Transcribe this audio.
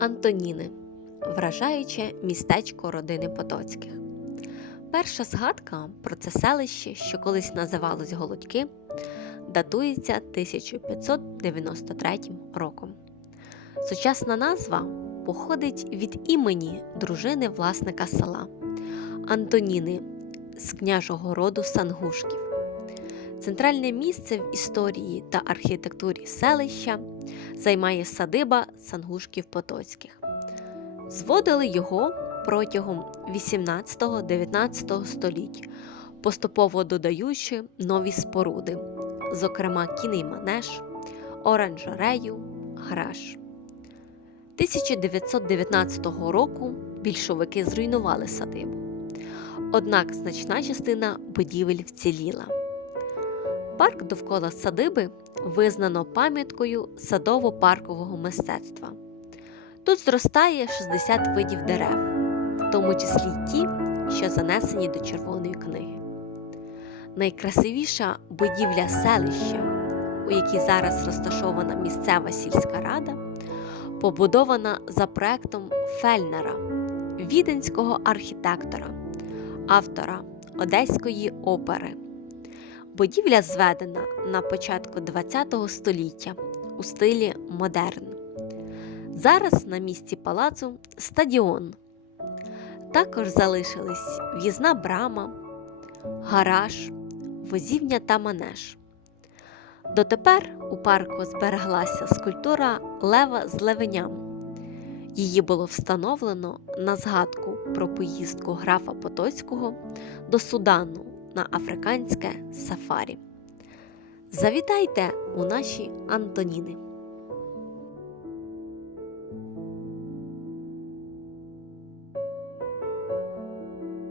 Антоніни вражаюче містечко родини Потоцьких. Перша згадка про це селище, що колись називалось Голодьки, датується 1593 роком. Сучасна назва походить від імені дружини власника села Антоніни з княжого роду Сангушків. Центральне місце в історії та архітектурі селища займає садиба Сангушків Потоцьких. Зводили його протягом 18-19 століть, поступово додаючи нові споруди, зокрема кінний манеж, оранжерею, гараж. 1919 року більшовики зруйнували садибу. Однак значна частина будівель вціліла. Парк довкола садиби визнано пам'яткою садово-паркового мистецтва. Тут зростає 60 видів дерев, в тому числі ті, що занесені до Червоної книги. Найкрасивіша будівля селища, у якій зараз розташована місцева сільська рада, побудована за проектом Фельнера, віденського архітектора, автора Одеської опери. Будівля зведена на початку ХХ століття у стилі модерн. Зараз на місці палацу стадіон. Також залишились в'їзна брама, гараж, возівня та манеж. Дотепер у парку збереглася скульптура Лева з левеням. Її було встановлено на згадку про поїздку графа Потоцького до Судану на африканське сафарі. Завітайте у наші Антоніни!